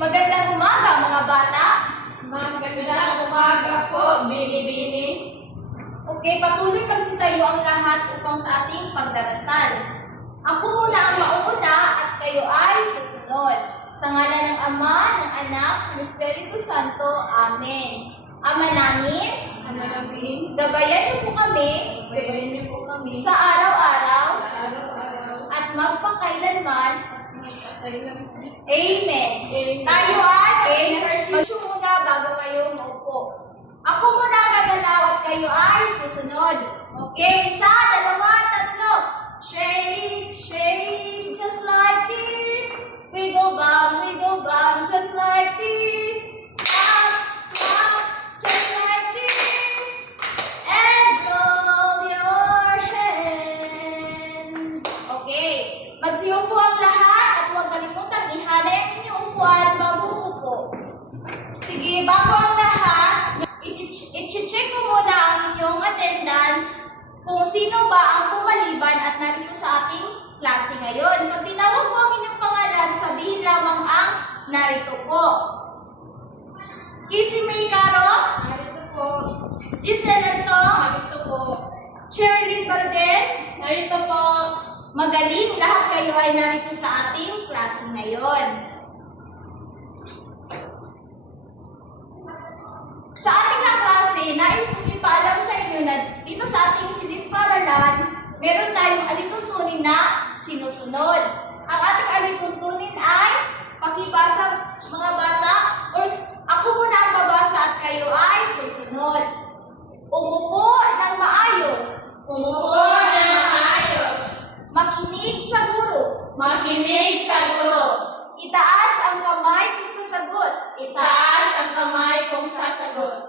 Magandang umaga, mga bata. Magandang umaga po, Bini-Bini. Okay, patuloy magsitayo ang lahat upang sa ating pagdarasal. Ako muna ang mauna at kayo ay susunod. Sa ngalan ng Ama, ng Anak, ng Espiritu Santo. Amen. Ama namin, gabayan niyo po kami sa araw-araw at magpakailanman. Amen. Tayo ay mag-issue muna bago kayo maupo. Ako muna ang gagalaw at kayo ay susunod. Okay, isa, dalawa, tatlo. Shake, shake, just like this. Wiggle bum, just like this. Clap, clap, just like this. And roll your hand. Okay, magsiyo po ang lahat at huwag kalimutang ihana yung inyong upuan bago upo. Sige, bago ang lahat, i-check ko muna ang inyong attendance kung sino ba ang pumaliban at narito sa ating klase ngayon. Pag tinawag mo ang inyong pangalan, sabihin lamang ang narito po. Kissy May Caro? Narito po. Giselle Anto? Narito po. Sherilyn Valdez? Narito po. Magaling, lahat kayo ay narito sa ating klase ngayon. Sa ating na klase, nais kong ipaalam sa inyo na dito sa ating silid-paaralan, meron tayong alituntunin na sinusunod. Ang ating alituntunin ay pakibasa, mga bata, or ako muna ang babasa at kayo ay susunod. Umupo ng maayos. Umupo na maayos. Makinig sa guro. Makinig sa guro. Itaas ang kamay kung sasagot. Itaas ang kamay kung sasagot.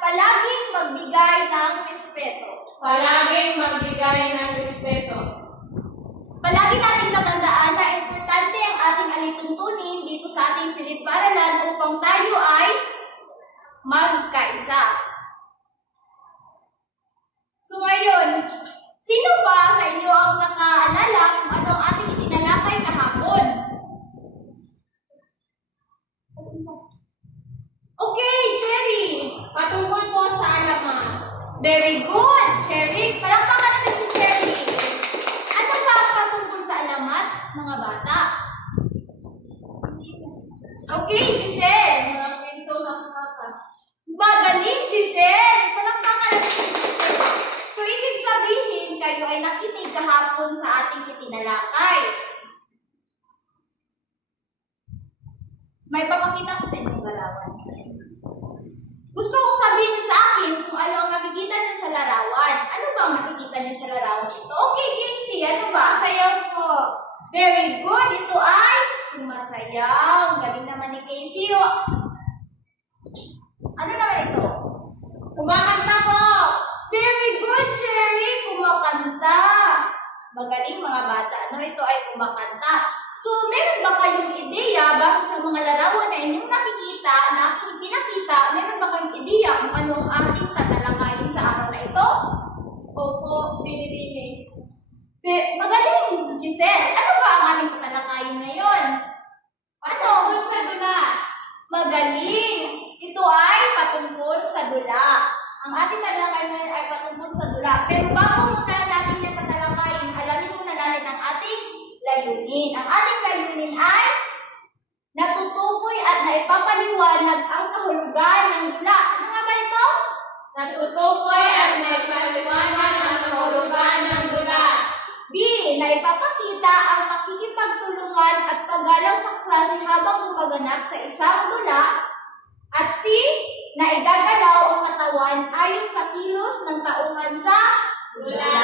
Palaging magbigay ng respeto. Palaging magbigay ng respeto. Palagi nating tatandaan na importante ang ating alituntunin dito sa ating silid-paaralan upang tayo ay magkaisa. So ngayon, sino ba sa inyo ang nakaalala kung ano ang ating itinalakay kahapon? Okay, Cherry. Patungkol po sa alaman. Very good, Cherry. Palakpakan natin si Cherry. Ano ba ang patungkol sa alamat, mga bata? Okay, Giselle. Mga pinto ng kata. Magaling, Giselle. Palakpakan natin si Giselle. So, ibig sabihin, kayo ay nakinig kahapon sa ating itinalakay. May papakita ko sa inyong larawan. Gusto kong sabihin niyo sa akin kung ano ang nakikita niyo sa larawan. Ano ba ang nakikita niyo sa larawan ito? Okay, Casey, ano ba? Sayaw po. Very good. Ito ay sumasayaw. Ang galing naman ni Casey. Ano naman ito? Kumakanta po. Very good, Cherry. Kumakanta. Magaling mga bata. Ano ito ay kumakanta. So, meron ba kayong ideya base sa mga larawan na inyong nakikita, na aking pinakita, meron ba kayong ideya kung ano ang ating tatalakayin sa araw na ito? Opo, Bini-Bini. Magaling, Giselle. Ano ba ang ating tatalakayin ngayon? Ano? Patungkol sa dula. Magaling. Ito ay patungkol sa dula. Ang ating tatalakayin ngayon ay patungkol sa dula. Pero bago muna natin yung tatalakayin, alamin muna natin ang ating layunin. Ang ating layunin ay natutukoy at naipapaliwanag ang kahulugan ng dula. Ano nga ba ito? Natutukoy at naipaliwanag ang kahulugan ng dula. B. Naipapakita ang pakikipagtulungan at paggalaw sa klase habang gumaganap sa isang dula. At C. Naigagalaw ang katawan ayon sa kilos ng tauhan sa dula.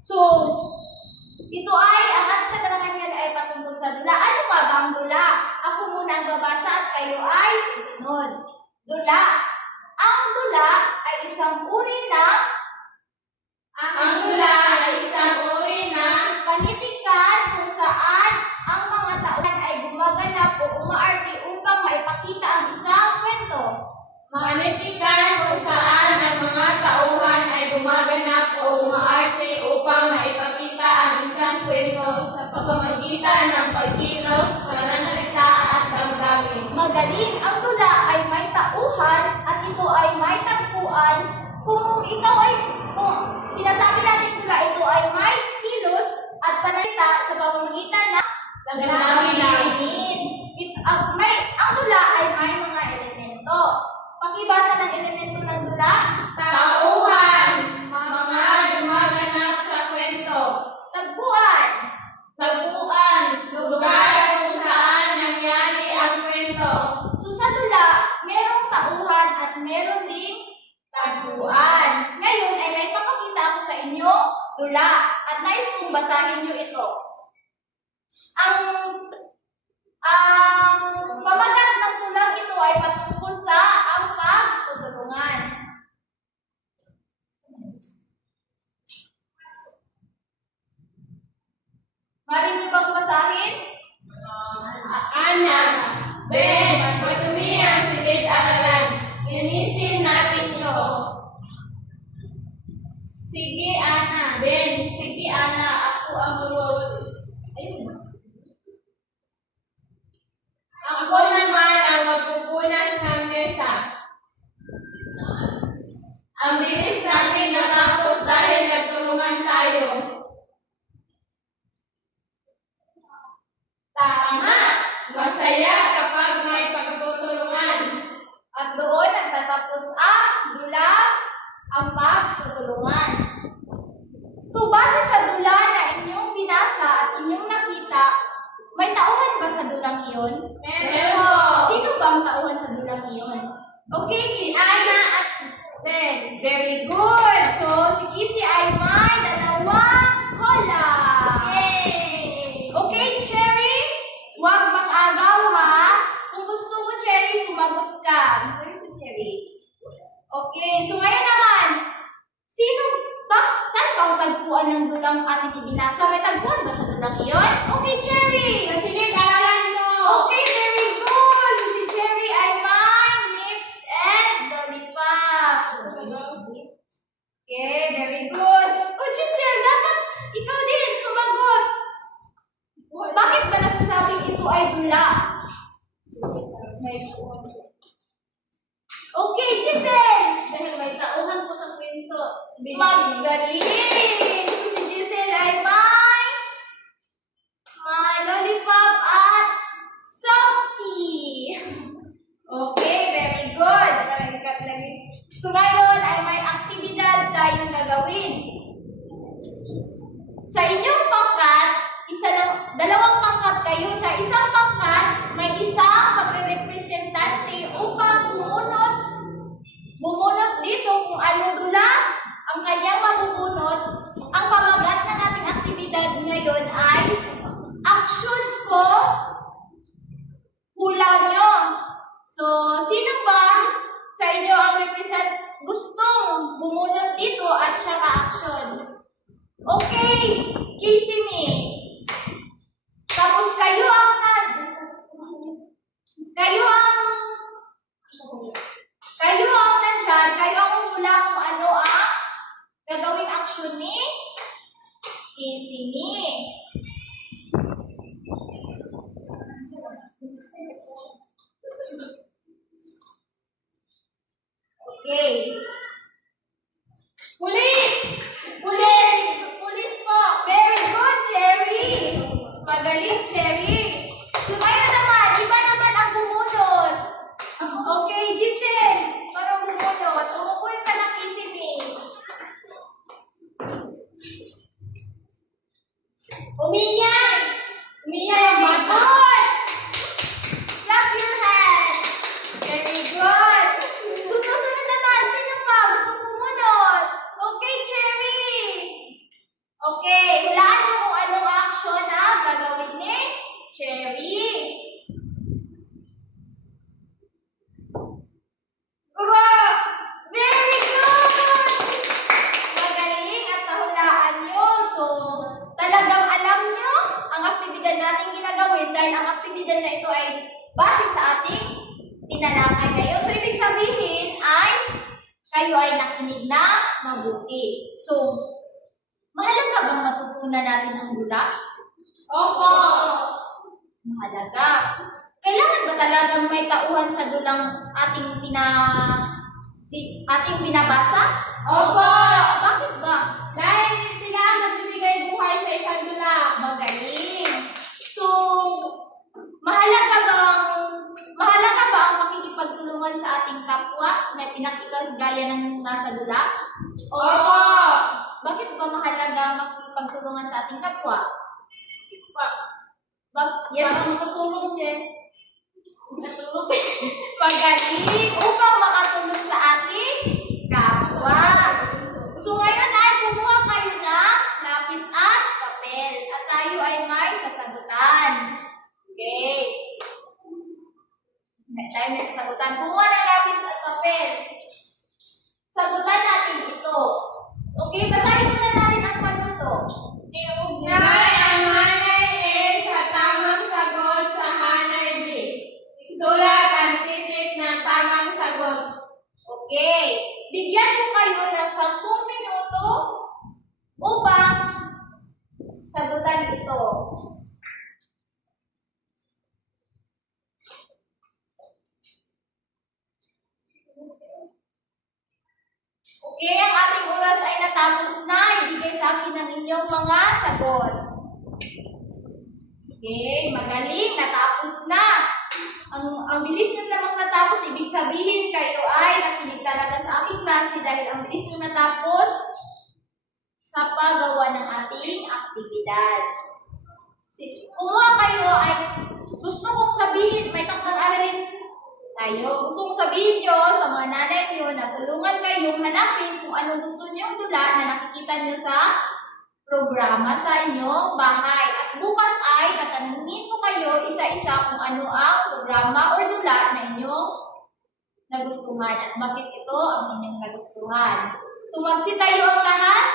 So, ito ay ang ating tatalakayin ay patungkol sa dula. Ano nga ba ang dula? Ako muna ang babasa at kayo ay susunod. Dula. Ang dula ay isang uri ng panitikan kung saan ang mga tauhan ay gumaganap o umaarte upang maipakita ang isang kwento. Manitikan kung saan ang mga tauhan ay gumaganap o umaarte upang maipakita ang isang kwento sa pamamagitan ng pagkilos, pananalita at damdamin. ikaw ay, kung sinasabi natin dula, ito ay may kilos at panalita sa pamamagitan ng gagawin. Ang dula ay may mga elemento. Pakibasa ng elemento ng dula. Tauhan, mga gumaganap sa kwento. Tagpuan. Tagpuan, lugar kung saan nangyari ang kwento. So sa dula, merong tauhan at meron ding tagpuan. Ngayon ay may papakita ako sa inyo dula at nais kong basahin niyo ito. Ang pamagat ng tulang ito ay patungkol sa ang pagtutulungan. Mari niyo bang basahin? Ana, Ben, madumi ang silid-aralan. Linisin natin to. Sige, Ana. Ben, sige, Ana. Ako ang maglulunis. Ako naman ang magpupunas ng mesa. Ang bilis natin natapos dahil nagtulungan tayo. Tama! Masaya kapag may pagtutulungan. At doon nagtatapos ang dula, ang pagtutulungan. So, base sa dula na inyong binasa at inyong nakita, may tauhan ba sa dulang iyon? Meron! Sino ba ang tauhan sa dulang iyon? Okay, si Ana at Ben. Very good! So, si Kissy ay may dalawang hola. Yay! Okay, Cherry? Huwag mag-agaw ha. Kung gusto mo, Cherry, sumagot ka. Very good, Cherry. Okay, so ngayon naman, saan ba ang tagpuan ng dulang ating ibinasa? May tagpuan ba sa dulang iyon? Okay, Cherry! Sige, aralan mo! Okay, very good! Si Cherry ay may lips and lollipop. Okay, very good. Oh, Giselle, dapat ikaw din sumagot. Bakit ba nasasabing ito ay dula? Okay, Giselle! Dahil may tauhan ko sa kwento. Magaling! Si Giselle ay may lollipop at softie. Okay, very good. So ngayon ay may aktibidad tayong gagawin. Sa inyong pangkat, dalawang pangkat kayo. Sa isang pangkat, may isang magre-representante upang bumunot dito kung anong dula ang kanyang mabubunot. Ang pamagat ng ating aktibidad ngayon ay action ko, hula nyo. So, sino ba sa inyo ang gustong bumunot dito at siya ka-action? Okay, Casey me. Tapos kayo ang nandyan, kayo ang hula kung ano ang gagawing action ni Casey me. Okay. Pulis! Pulis! Pulis po! Very good, Cherry! Magaling, Cherry! So, ngayon naman, iba naman ang bumunot. Okay, Giselle! Parang bumunot. Umukuin ka ng kisimi. Umiyak! Umiyak ang bata! Clap your hands! Very good! Susunod naman, sino pa? Gusto pumunot? Okay, Cherry! Okay, hulaan mo kung anong action na gagawin ni Cherry. Very good! Magaling at nahulaan nyo. So, talagang alam nyo ang aktibidad natin ginagawin dahil ang aktibidad na ito ay base sa ating tinalakay ngayon. So, ibig sabihin ay kayo ay nakinig na mabuti. So, mahalaga bang matutunan natin ang dula? Opo! Mahalaga. Kailangan ba talagang may tauhan sa dulang ating binabasa? Opo! Bakit ba? Dahil sila ang nagbibigay buhay sa isang dula. Magaling. So, mahalaga ba ang pakikipagtulungan sa ating kapwa na pinakikagaya ng nasa dula? Opo! Bakit ba mahalaga ang makikipagtulungan sa ating kapwa? Yes, ang tutulong siya. Natulong. Magaling upang makatulong sa ating kapwa. So ngayon ay kumuha kayo ng lapis at papel at tayo ay may sasagutan. Okay. Tayo may sasagutan. Kumuha ng lapis at papel. Sagutan natin ito. Okay, basahin muna natin ang panuto. Ngay ang hanay A sa tamang sagot sa hanay B. Isulat ang titik ng tamang sagot. Okay. Bigyan ko kayo ng 10 minuto upang sagutan ito. Okay, ang ating oras ay natapos na. Ibigay sa akin ang inyong mga sagot. Okay, magaling. Natapos na. Ang bilis nyo namang natapos, ibig sabihin kayo ay nakinig talaga sa aking klase dahil ang bilis nyo natapos sa paggawa ng ating aktibidad. Kumuha kayo ay gusto kong sabihin, may tatlong aralin tayo. Gusto kong sabihin nyo sa mga nanay nyo na tulungan kayong hanapin kung anong gusto nyong dula na nakikita nyo sa programa sa inyong bahay. At bukas ay tatanungin ko kayo isa-isa kung ano ang programa o dula na inyong nagustuhan at bakit ito ang inyong nagustuhan. So magsitayo ang lahat.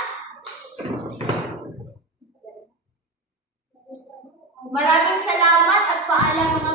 Maraming salamat at paalam mga